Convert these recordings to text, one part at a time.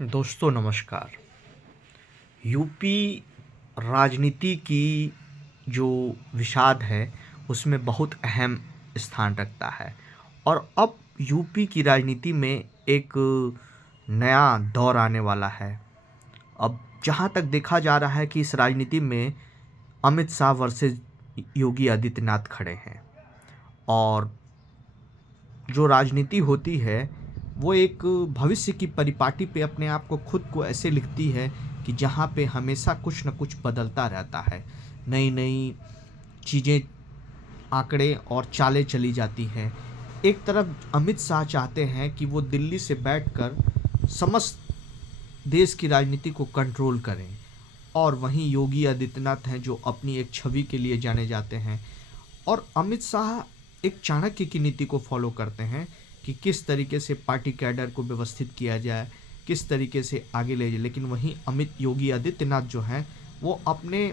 दोस्तों नमस्कार। यूपी राजनीति की जो विषाद है उसमें बहुत अहम स्थान रखता है और अब यूपी की राजनीति में एक नया दौर आने वाला है। अब जहाँ तक देखा जा रहा है कि इस राजनीति में अमित शाह वर्सेस योगी आदित्यनाथ खड़े हैं और जो राजनीति होती है वो एक भविष्य की परिपाटी पे अपने आप को खुद को ऐसे लिखती है कि जहाँ पे हमेशा कुछ न कुछ बदलता रहता है, नई नई चीज़ें, आंकड़े और चालें चली जाती हैं। एक तरफ अमित शाह चाहते हैं कि वो दिल्ली से बैठकर समस्त देश की राजनीति को कंट्रोल करें और वहीं योगी आदित्यनाथ हैं जो अपनी एक छवि के लिए जाने जाते हैं और अमित शाह एक चाणक्य की नीति को फॉलो करते हैं कि किस तरीके से पार्टी कैडर को व्यवस्थित किया जाए, किस तरीके से आगे ले जाए। लेकिन वहीं योगी आदित्यनाथ जो हैं वो अपने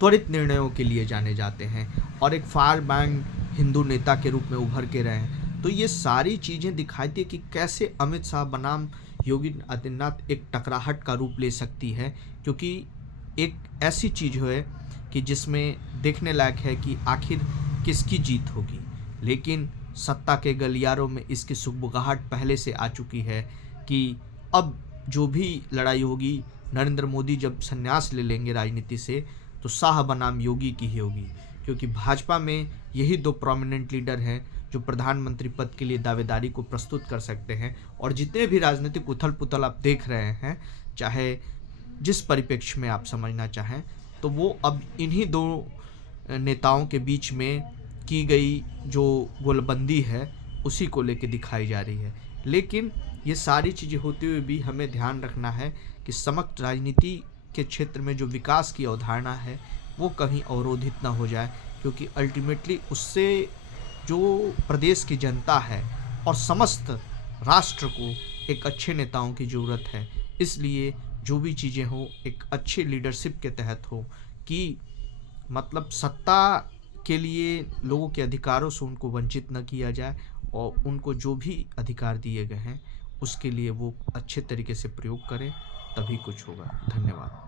त्वरित निर्णयों के लिए जाने जाते हैं और एक फायर ब्रांड हिंदू नेता के रूप में उभर के रहे हैं। तो ये सारी चीज़ें दिखाती है कि कैसे अमित शाह बनाम योगी आदित्यनाथ एक टकराहट का रूप ले सकती है, क्योंकि एक ऐसी चीज़ है कि जिसमें देखने लायक है कि आखिर किसकी जीत होगी। लेकिन सत्ता के गलियारों में इसकी सुगबुगाहट पहले से आ चुकी है कि अब जो भी लड़ाई होगी, नरेंद्र मोदी जब संन्यास ले लेंगे राजनीति से तो शाह बनाम योगी की ही होगी, क्योंकि भाजपा में यही दो प्रोमिनेंट लीडर हैं जो प्रधानमंत्री पद के लिए दावेदारी को प्रस्तुत कर सकते हैं। और जितने भी राजनीतिक उथल पुथल आप देख रहे हैं, चाहे जिस परिप्रेक्ष्य में आप समझना चाहें, तो वो अब इन्हीं दो नेताओं के बीच में की गई जो गोलबंदी है उसी को लेके दिखाई जा रही है। लेकिन ये सारी चीज़ें होते हुए भी हमें ध्यान रखना है कि समग्र राजनीति के क्षेत्र में जो विकास की अवधारणा है वो कहीं अवरोधित ना हो जाए, क्योंकि अल्टीमेटली उससे जो प्रदेश की जनता है और समस्त राष्ट्र को एक अच्छे नेताओं की ज़रूरत है। इसलिए जो भी चीज़ें हो एक अच्छे लीडरशिप के तहत हो कि मतलब सत्ता के लिए लोगों के अधिकारों से उनको वंचित न किया जाए और उनको जो भी अधिकार दिए गए हैं उसके लिए वो अच्छे तरीके से प्रयोग करें, तभी कुछ होगा। धन्यवाद।